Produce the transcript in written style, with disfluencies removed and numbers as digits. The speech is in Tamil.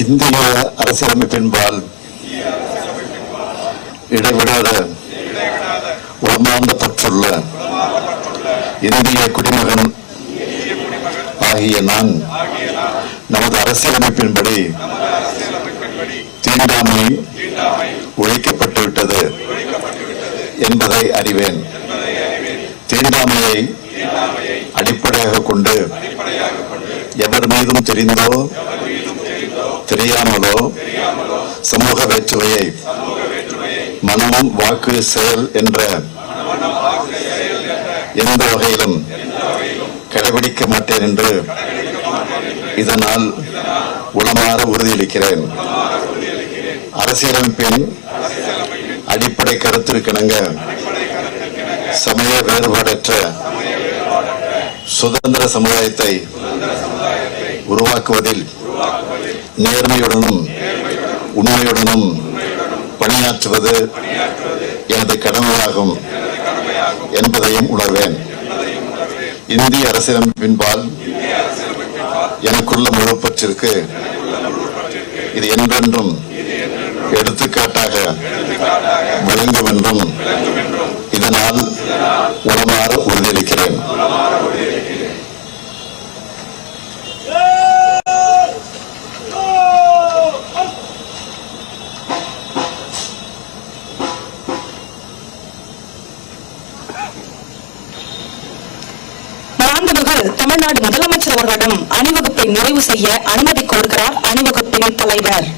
இந்திய அரசியலமைப்பின்பால் இடைவிடாத உளமார்ந்த பற்றுள்ள இந்திய குடிமகன் ஆகிய நான் நமது அரசியலமைப்பின்படி தீண்டாமை ஒழிக்கப்பட்டுவிட்டது என்பதை அறிவேன். தீண்டாமையை அடிப்படையாக கொண்டு எவர் மீதும் தெரிந்தோ தெரியாமலோ சமூக வேற்றுமையை மனம், வாக்கு, செயல் என்ற எந்த வகையிலும் கடைபிடிக்க மாட்டேன் என்று இதனால் உளமாற உறுதியளிக்கிறேன். அரசியலமைப்பின் அடிப்படை கருத்திற்கிணங்க சமய வேறுபாடற்ற சுதந்திர சமுதாயத்தை உருவாக்குவதில் நேர்மையுடனும் உண்மையுடனும் பணியாற்றுவது எனது கடமையாகும் என்பதையும் உணர்வேன். இந்திய அரசியலமைப்பின்பால் எனக்குள்ள முழு பற்றிற்கு இது என்றென்றும் எடுத்துக்காட்டாக விளங்கும் என்றும் இதனால் உளமாற உறுதியளிக்கிறேன். தமிழ்நாடு முதலமைச்சர் அவர்களிடம் அணிவகுப்பை நிறைவு செய்ய அனுமதி கோருகிறார் அணிவகுப்பின் தலைவர்.